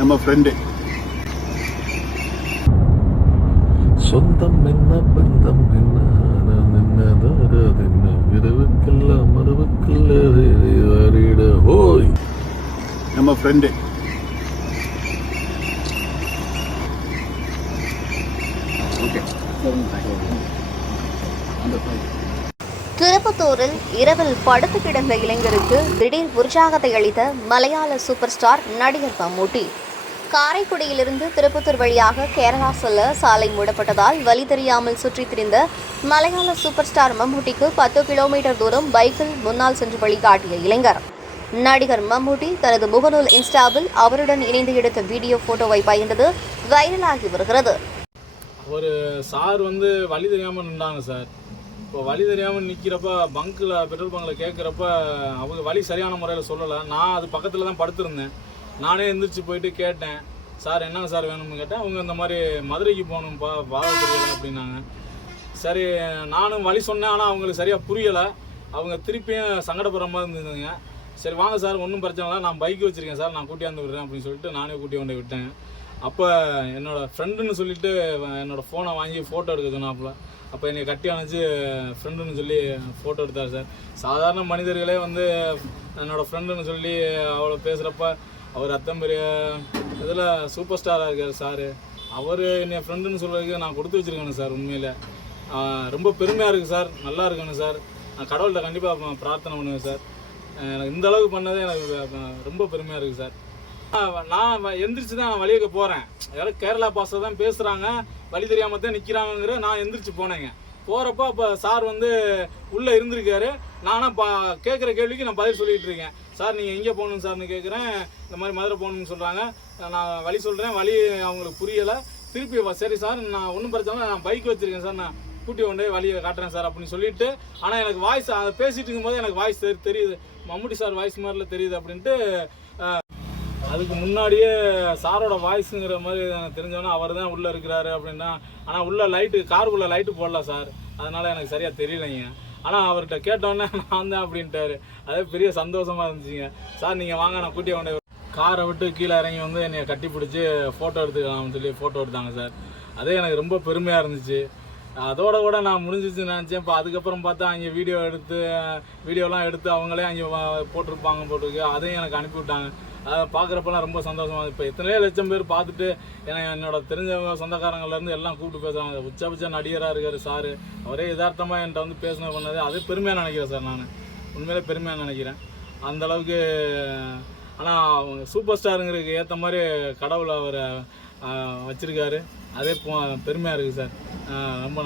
நம்ம ஃப்ரெண்டு. சொந்தம் என்ன பந்தம் என்ன இரவுக்கெல்லாம் மறுவுக்குள்ள ஹோய் நம்ம ஃப்ரெண்டு. திருப்பத்தூரில் இரவில் படுத்து கிடந்த இளைஞருக்கு திடீர் உற்சாகத்தை அளித்த மலையாள சூப்பர் ஸ்டார் நடிகர் மம்முட்டி. காரைக்குடியிலிருந்து திருப்பத்தூர் வழியாக கேரளா செல்ல சாலை மூடப்பட்டதால் வழி தெரியாமல் சுற்றித் திரிந்த மலையாள சூப்பர் ஸ்டார் மம்முட்டிக்கு 10 கிலோமீட்டர் தூரம் பைக்கில் முன்னால் சென்று வழிகாட்டிய இளைஞர். நடிகர் மம்முட்டி தனது முகநூல் இன்ஸ்டாவில் அவருடன் இணைந்து எடுத்த வீடியோ போட்டோவை பகிர்ந்தது வைரலாகி வருகிறது. ஒரு சார் வழி தெரியாமல் நின்றாங்க சார். இப்போ வழி தெரியாமல் நிற்கிறப்ப பெட்ரோல் பங்கில் கேட்குறப்ப அவங்க வழி சரியான முறையில் சொல்லலை. நான் அது பக்கத்தில் தான் படுத்திருந்தேன். நானே எந்திரிச்சு போயிட்டு கேட்டேன், சார் என்னங்க சார் வேணும்னு கேட்டேன். அவங்க இந்த மாதிரி மதுரைக்கு போகணும்ப்பா வாழ தெரியலை அப்படின்னாங்க. சரி நானும் வழி சொன்னேன், ஆனால் அவங்களுக்கு சரியாக புரியலை. அவங்க திருப்பியும் சங்கடப்படுற மாதிரி இருந்ததுங்க. சரி வாங்க சார் ஒன்றும் பிரச்சனை இல்லை, நான் பைக் வச்சுருக்கேன் சார், நான் கூட்டியாந்து விடுறேன் அப்படின்னு சொல்லிட்டு நானே கூட்டி கொண்டு விட்டேன். அப்போ என்னோடய ஃப்ரெண்டுன்னு சொல்லிட்டு என்னோடய ஃபோனை வாங்கி ஃபோட்டோ எடுக்க சொன்னாப்புல. அப்போ என்னை கட்டி அணைச்சி ஃப்ரெண்டுன்னு சொல்லி ஃபோட்டோ எடுத்தார் சார். சாதாரண மனிதர்களே என்னோடய ஃப்ரெண்டுன்னு சொல்லி அவ்வளோ பேசுகிறப்ப அவர் அத்தம் பெரிய இதில் சூப்பர் ஸ்டாராக இருக்கார் சார். அவர் என்னை ஃப்ரெண்டுன்னு சொல்கிறதுக்கு நான் கொடுத்து வச்சுருக்கேன் சார். உண்மையில் ரொம்ப பெருமையாக இருக்குது சார். நல்லா இருக்கணும் சார். நான் கடவுள்கிட்ட கண்டிப்பாக பிரார்த்தனை பண்ணுவேன் சார். எனக்கு இந்த அளவுக்கு பண்ணதே எனக்கு ரொம்ப பெருமையாக இருக்குது சார். நான் எந்திரிச்சு தான் வழியக்க போகிறேன். யாரும் கேரளா பாஸை தான் பேசுகிறாங்க, வழி தெரியாமல் தான் நிற்கிறாங்கிற நான் எந்திரிச்சு போனேங்க. போகிறப்ப அப்போ சார் உள்ளே இருந்திருக்காரு. நானாக கேட்குற கேள்விக்கு நான் பதில் சொல்லிகிட்டு இருக்கேன். சார் நீங்கள் எங்கே போகணுன்னு சார்னு கேட்குறேன். இந்த மாதிரி மதுரை போகணுன்னு சொல்கிறாங்க. நான் வழி சொல்கிறேன், வழி அவங்களுக்கு புரியலை. திருப்பி சரி சார் நான் ஒன்றும் பிரச்சனை, நான் பைக் வச்சுருக்கேன் சார், நான் கூட்டி கொண்டே வழியை காட்டுறேன் சார் அப்படின்னு சொல்லிட்டு. ஆனால் எனக்கு வாய்ஸ் அதை பேசிகிட்டு இருக்கும்போது எனக்கு வாய்ஸ் தெரியுது, மம்முட்டி சார் வாய்ஸ் மாதிரில தெரியுது அப்படின்ட்டு. அதுக்கு முன்னாடியே சாரோட வாய்ஸுங்கிற மாதிரி தெரிஞ்சோன்னா அவர் தான் உள்ளே இருக்கிறாரு அப்படின்னா. ஆனால் உள்ள காருக்குள்ளே லைட்டு போடல சார், அதனால் எனக்கு சரியாக தெரியலைங்க. ஆனால் அவர்கிட்ட கேட்டோன்னே நான் தான் அப்படின்ட்டாரு. அதே பெரிய சந்தோஷமாக இருந்துச்சுங்க. சார் நீங்கள் வாங்க நான் கூட்டி கொண்டே காரை விட்டு கீழே இறங்கி என்னை கட்டி பிடிச்சி ஃபோட்டோ எடுத்துக்கலாம்னு சொல்லி ஃபோட்டோ எடுத்தாங்க சார். அதே எனக்கு ரொம்ப பெருமையாக இருந்துச்சு. அதோட கூட நான் முடிஞ்சிச்சுன்னு நினச்சேன். இப்போ அதுக்கப்புறம் பார்த்தா அங்கே வீடியோலாம் எடுத்து அவங்களே அங்கே போட்டிருக்கு. அதையும் எனக்கு அனுப்பிவிட்டாங்க. அதை பார்க்குறப்பெல்லாம் ரொம்ப சந்தோஷமாக. இப்போ எத்தனையோ லட்சம் பேர் பார்த்துட்டு என்னோட தெரிஞ்சவங்க சொந்தக்காரங்கள்லேருந்து எல்லாம் கூப்பிட்டு பேசுகிறாங்க. உச்சபட்ச நடிகராக இருக்கார் சார். அவரே யதார்த்தமாக என்கிட்ட பேசின பண்ணது அது பெருமையாக நினைக்கிறேன் சார். நான் உண்மையிலே பெருமையாக நினைக்கிறேன் அந்தளவுக்கு. ஆனால் அவங்க சூப்பர் ஸ்டாருங்கிறதுக்கு ஏற்ற மாதிரி கடவுள் அவரை வச்சுருக்காரு. அதே பெருமையாக இருக்குது சார். ரொம்ப